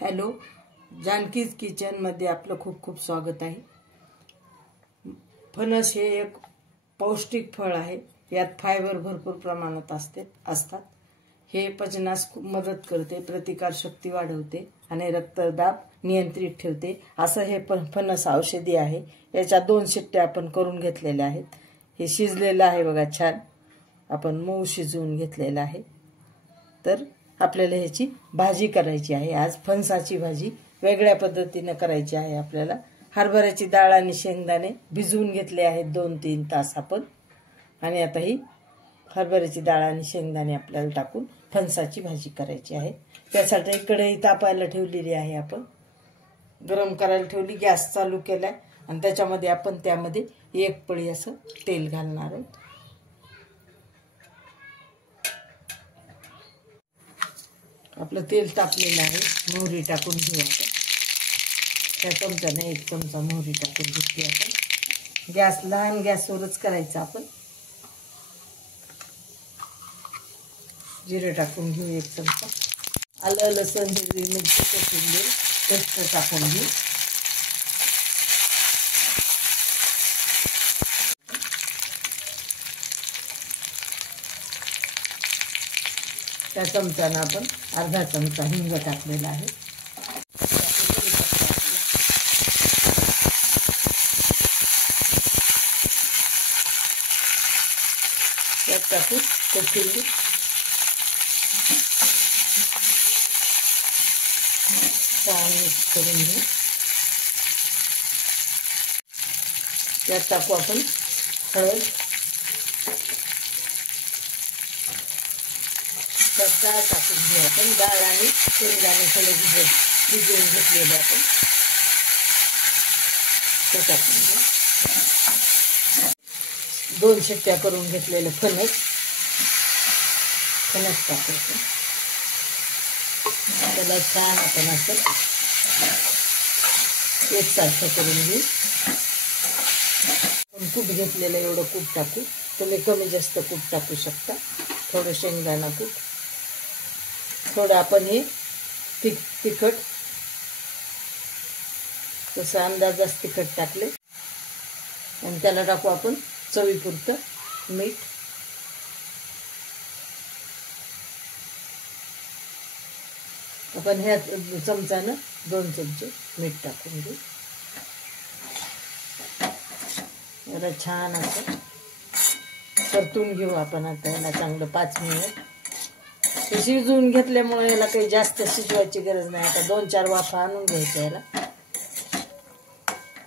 Hello, जानकीज किचनमध्ये आपलं खूप खूप स्वागत आहे। फणस हे एक पौष्टिक फळ आहे। यात फायबर भरपूर प्रमाणात असतात। हे पचनास खूप मदत करते, प्रतिकारशक्ती वाढवते आणि रक्तदाब नियंत्रित ठेवते। असं हे फणस औषधी आहे। याच्या 2 शिट्ट्या आपण करून घेतलेल्या आहेत। हे शिजलेलं आहे बघा, छान आपण मऊ शिजवून घेतलेलं आहे। तर आपल्याला ह्याची भाजी करायची आहे। आज फणसाची भाजी वेगळ्या पद्धतीने करायची आहे। आपल्याला हरभऱ्याची डाळ आणि शेंगदाणे भिजवून घेतले आहेत 2-3 तास आपण। आणि आता ही हरभऱ्याची डाळ आणि शेंगदाणे आपल्याला टाकून फणसाची भाजी करायची आहे। त्यासाठी कढई तापायला ठेवलेली आहे, आपण गरम करायला ठेवली, गॅस चालू केलाय आणि त्याच्यामध्ये आपण त्यामध्ये 1 पळी असं तेल घालणार आहोत। आपलं तेल तापलेलं आहे, मोहरी टाकून घेऊ आपण। त्या चमच्याने 1 चमचा मोहरी टाकून घेतली आपण। गॅस लहान गॅसवरच करायचा आपण। जिरे टाकून घेऊ 1 चमचा। आलं लसूण हिरवी मिरची कोथिंबीर पेस्ट टाकून घेऊ। त्या चमच्याने आपण अर्धा चमचा हिंग टाकलेला आहे। त्यात टाकू कोथिंबीर, छान मिक्स करून घेऊ। त्यात टाकू आपण हळद, डाळ टाकून घेऊ आपण। डाळ आणि शेंगदाणे थोडे भिजवून घेतलेले आपण ते टाकून घेऊ। 2 शिट्ट्या करून घेतलेले फणस टाकायचं। त्याला छान आपण असं एकसारखं करून घेऊ। आपण कूट घेतलेलं एवढं कूट टाकू। तुम्ही कमी जास्त कूट टाकू शकता। थोडं शेंगदाणा कूट, थोडं आपण हे तिखट, तसं अंदाजास तिखट टाकले आणि त्याला टाकू आपण चवीपुरतं मीठ। आपण ह्या चमच्यानं 2 चमचे मीठ टाकून घेऊ। जरा छान असं परतून घेऊ आपण। आता याला चांगलं 5 मिनिट शिजवून घेतल्यामुळे याला काही जास्त शिजवायची गरज नाही। आता 2-4 वाफा आणून घ्यायच्या याला,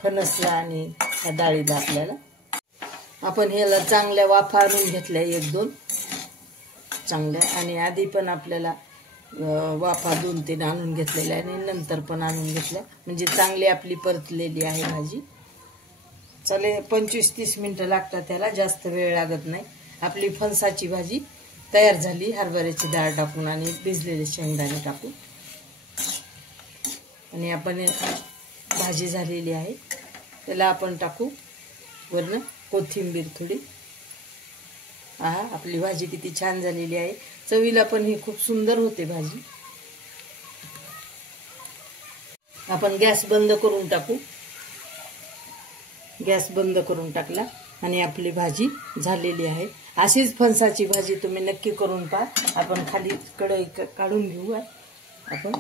फणसला आणि ह्या डाळीला आपल्याला। आपण ह्याला चांगल्या वाफा आणून घेतल्या 1-2 चांगल्या, आणि आधी पण आपल्याला वाफा 2-3 आणून घेतलेल्या आणि नंतर पण आणून घेतल्या, म्हणजे चांगली आपली परतलेली आहे भाजी। चले 25-30 मिनिटं लागतात त्याला, जास्त वेळ लागत नाही। आपली फणसाची भाजी तयार झाली, हरभऱ्याची डाळ टाकून आणि भिजलेले शेंगदाणे टाकून। आणि आपण भाजी झालेली आहे, त्याला आपण टाकू वरनं कोथिंबीर थोडी। आपली भाजी किती छान झालेली आहे। चवीला पण ही खूप सुंदर होते भाजी। आपण गॅस बंद करून टाकू। गॅस बंद करून टाकला आणि आपली भाजी झालेली आहे। अशीच फणसाची भाजी तुम्ही नक्की करून पहा। आपण खाली कढई काढून घेऊ आपण।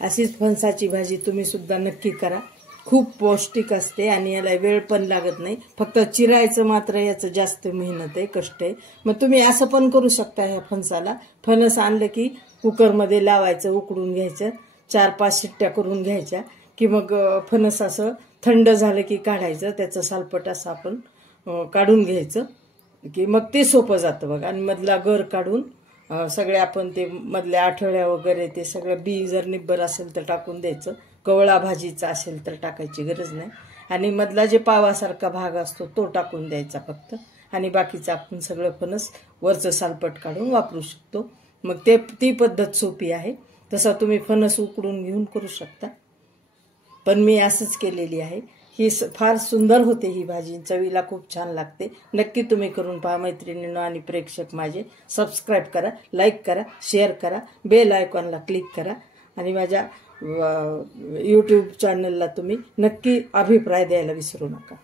अशीच फणसाची भाजी तुम्ही सुद्धा नक्की करा। खूप पौष्टिक असते आणि याला वेळ पण लागत नाही। फक्त चिरायचं मात्र याचं जास्त मेहनत आहे, कष्ट आहे। मग तुम्ही असं पण करू शकता। ह्या फणसाला फणस आणलं की कुकरमध्ये लावायचं, उकडून घ्यायचं, 4-5 शिट्ट्या करून घ्यायच्या की मग फणस असं थंड झालं की काढायचं, त्याचं सालपट असं आपण काढून घ्यायचं की मग ते सोपं जातं बघा। आणि मधला गर काढून सगळे आपण ते मधल्या आठवड्या वगैरे ते सगळं बी जर निब्बर असेल तर टाकून द्यायचं। कवळा भाजीचा असेल तर टाकायची गरज नाही। आणि मधला जे पावासारखा भाग असतो तो टाकून द्यायचा फक्त, आणि बाकीचं आपण सगळं फणस वरचं सालपट काढून वापरू शकतो। मग ती पद्धत सोपी आहे। तसं तुम्ही फणस उकडून घेऊन करू शकता, पण मी असंच केलेली आहे। ही फार सुंदर होते ही भाजी, चवीला खूप छान लागते. नक्की तुम्ही करून पहा मैत्रिणींनो. आणि प्रेक्षक माझे सबस्क्राईब करा, लाईक करा, शेअर करा, बेल आयकॉनला क्लिक करा आणि माझ्या यूट्यूब चॅनलला तुम्ही नक्की अभिप्राय द्यायला विसरू नका.